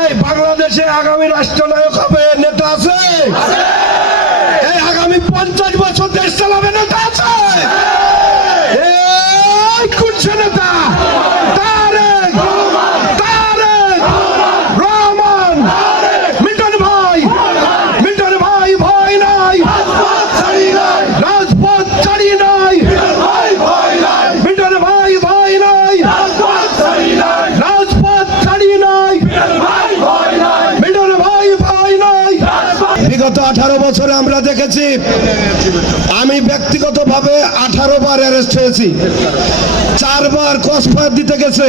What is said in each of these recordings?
এই বাংলাদেশে আগামী রাষ্ট্রনায়ক হবে নেতা আছে এই আগামী পঞ্চাশ বছর দেশ চালাবে নেতা আছে এই কোন সে নেতা তারেক তারেক রহমান মিটন ভাই মিটন ভাই ভয় নাই রাজপথ ছাড়ি নাই মিটন ভাই ভয় নাই রাজপথ ছাড়ি নাই মিটন ভাই ভয় নাই বিগত আঠারো বছরে আমরা দেখেছি। আমি ব্যক্তিগতভাবে আঠারো বার অ্যারেস্ট হয়েছি। চারবার কসফার দিতে গেছে।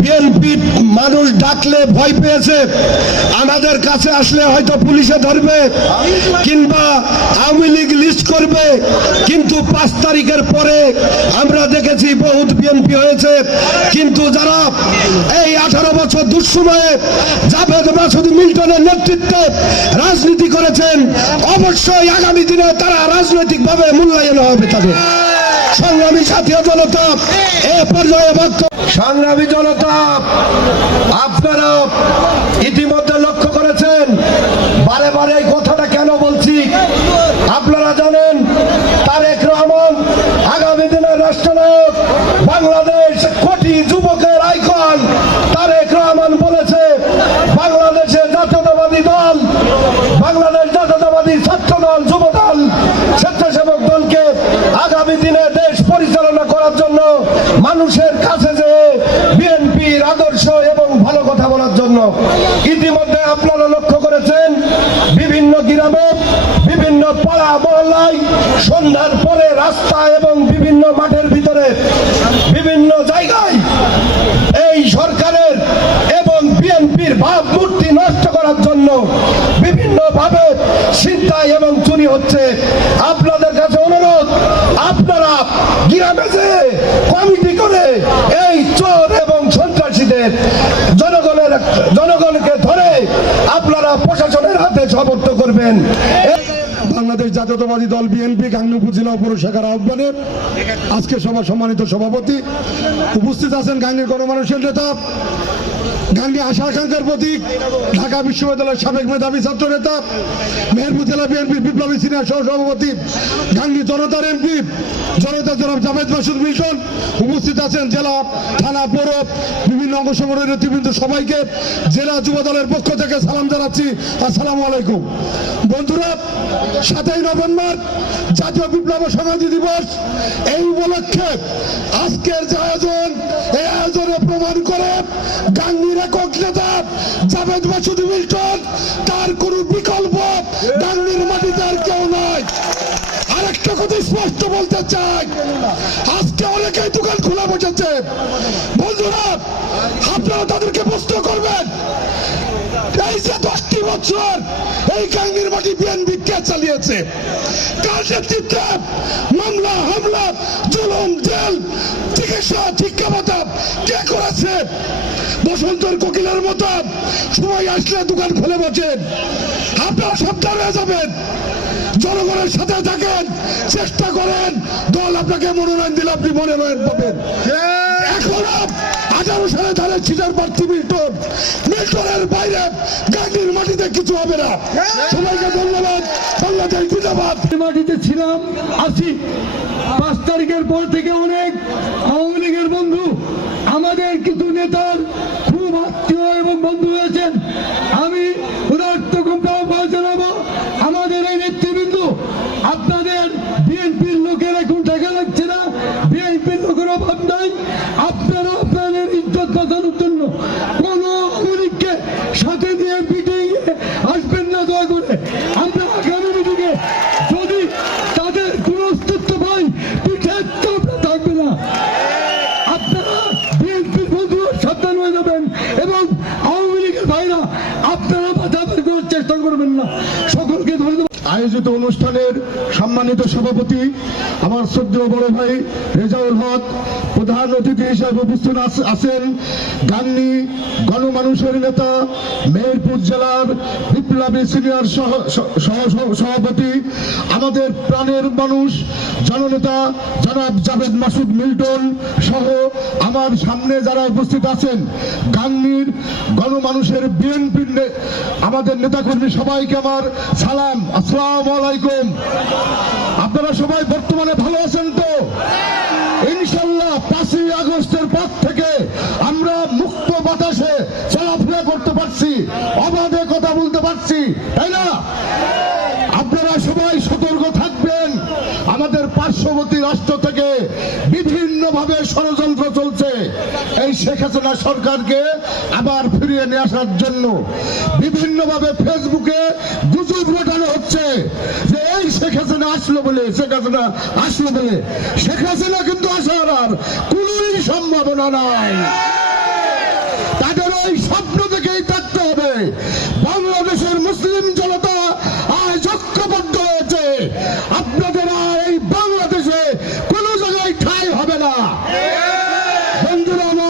বিএনপি মানুষ ডাকলে ভয় পেয়েছে। আমাদের কাছে আসলে হয়তো পুলিশে ধরবে, কিংবা আওয়ামী লীগ লিস্ট করবে। কিন্তু পাঁচ তারিখের পরে আমরা বিএনপি হয়েছে, কিন্তু যারা এই আঠারো বছর দুঃসময়ে জাভেদ মাসুদ মিল্টনের নেতৃত্বে রাজনীতি করেছেন, অবশ্যই আগামী দিনে তারা রাজনৈতিকভাবে মূল্যায়ন হবে তাদের। সংগ্রামী জাতীয় জনতা, এ পর্যায়ে সংগ্রামী জনতা আপনারা ইতিমধ্যে লক্ষ্য করেছেন বারে বারে এই কথাটা কেন বলছি আপনারা জানেন তারেক রহমান আগামী দিনের রাষ্ট্রনায়ক বাংলাদেশ কোটি যুবকের আইকন তারেক রহমান বলেছে বাংলাদেশের জাতীয়তাবাদী দল বাংলাদেশ জাতীয়তাবাদী ছাত্র দল যুব দল স্বেচ্ছাসেবক দলকে আগামী দিনে দেশ পরিচালনা করার জন্য মানুষের কাছে যে বিএনপির আদর্শ এবং ভালো কথা বলার জন্য ইতিমধ্যে আপনারা লক্ষ্য করেছেন, বিভিন্ন গ্রামে বিভিন্ন পাড়া মহল্লায় সন্ধ্যার পরে রাস্তা এবং বিভিন্ন মাঠের ভিতরে বিভিন্ন জায়গায় এই সরকারের এবং বিএনপির ভাবমূর্তি নষ্ট করার জন্য বিভিন্নভাবে চিন্তায় এবং চুরি হচ্ছে। আপনাদের গ্রামে যে কমিটি করে এই চোর এবং সন্ত্রাসীদের জনগণের, জনগণকে ধরে আপনারা প্রশাসনের হাতে সমর্থ করবেন। বাংলাদেশ জাতীয়তাবাদী দল বিএনপি পৌরশাখার আহ্বানে আজকে সভা সম্মানিত সভাপতি উপস্থিত আছেন গাংনীর গণমানুষের নেতা গাঙ্গী আশা আকাঙ্ক্ষার প্রতীক, ঢাকা বিশ্ববিদ্যালয়ের সাবেক মেধাবী ছাত্র নেতা মেহেরপুর জেলা বিএনপির বিপ্লবী সিনিয়র সহ সভাপতি গাঙ্গী জনতার এমপি জনতা জনাব জাভেদ মাসুদ মিল্টন উপস্থিত আছেন জেলা, থানা, পৌর, বিভিন্ন অঙ্গ সংগঠনের নেতৃবৃন্দ সবাইকে। জেলা যুব দলের পক্ষ থেকে সালাম জানাচ্ছি। আসসালামু আলাইকুম। বন্ধুরা, সাতই নভেম্বর, জাতীয় বিপ্লব সংহতি দিবস। এই উপলক্ষে আজকের যে আয়োজন, এই আয়োজনে প্রমাণ করে গাঙ্গির একক নেতা জাভেদ মাসুদ মিল্টন তার কোনো বিকল্প গাঙ্গির মাটিতে আর কেউ নাই আরেকটা কথা বলতে চাই। আজকে অনেকেই দোকান খোলা বসেছে। বন্ধুরা, আপনারা তাদেরকে প্রশ্ন করবেন, এই যে দশটি বছর এই গাঙ্গির মাটি বিএনপি কে চালিয়েছে, কার নেতৃত্বে মামলা, হামলা চিকিৎসা শিক্ষা ভাতা কে করেছে? বসন্তের কোকিলের মতো সময় আসলে দোকান খুলে বসেন আপনারা সাবধান হয়ে যাবেন। জনগণের সাথে থাকেন চেষ্টা করেন দল আপনাকে মনোনয়ন দিলে আপনি মনোনয়ন পাবেন। এখন আঠারো সালে ধানের সিটার প্রার্থী মিল্টন। মিল্টনের বাইরে গাঙ্গির মাটিতে কিছু হবে না। সবাইকে ধন্যবাদ। বাংলাদেশ জিন্দাবাদ। মাটিতে ছিলাম আছি পাঁচ তারিখের পর থেকে অনেক আমাদের কিছু নেতার খুব আত্মীয় এবং বন্ধু হয়েছেন আমি আমাদের এই নেতৃবৃন্দ, আপনাদের বিএনপির লোকের এখন টাকা লাগছে না। বিএনপির লোকের অভাব নাই। আপনারা আপনাদের ইজ্জত বাঁচানোর জন্য কোন আওয়ামী সাথে নিয়ে পিটিয়ে আসবেন না দয়া করে আমরা আগামী দিকে যদি তাদের কোনো অস্তিত্ব পাই পিঠে একটা থাকবে না আপনারা বিএনপির বন্ধু সাবধান হয়ে যাবেন এবং আওয়ামী লীগের ভাইরা আপনারা বাধা বের করবেন না। সকলকে ধন্যবাদ। আয়োজিত অনুষ্ঠানের সম্মানিত সভাপতি আমার শ্রদ্ধেয় বড় ভাই রেজাউল হক, প্রধান অতিথি হিসাবে উপস্থিত আছেন। গান্নি গণমানুষের নেতা, মেহেরপুর জেলার বিপ্লবী সিনিয়র সভাপতি, আমাদের প্রাণের মানুষ, জননেতা জনাব জাভেদ মাসুদ মিল্টন সহ আমার সামনে যারা উপস্থিত আছেন গাঙ্গির গণমানুষের বিএনপির আমাদের নেতাকর্মী সবাইকে আমার সালাম, আসসালাম আলাইকুম। আপনারা সবাই বর্তমানে ভালো আছেন তো? ইনশাল্লাহ পাঁচই আগস্টের পর থেকে বলতে তাই না? আপনারা সবাই সতর্ক থাকবেন। আমাদের পার্শ্ববর্তী রাষ্ট্র থেকে বিভিন্ন ভাবে ষড়যন্ত্র চলছে। এই শেখ হাসিনা সরকারকে আবার ফিরিয়ে নিয়ে আসার জন্য বিভিন্ন ভাবে ফেসবুকে গুজব রটানো হচ্ছে যে এই শেখ হাসিনা আসলো বলে, শেখ হাসিনা আসলো বলে। শেখ হাসিনা কিন্তু আসার আর কোনোই সম্ভাবনা নাই। তাদের ওই স্বপ্ন থেকেই থাকতে হবে।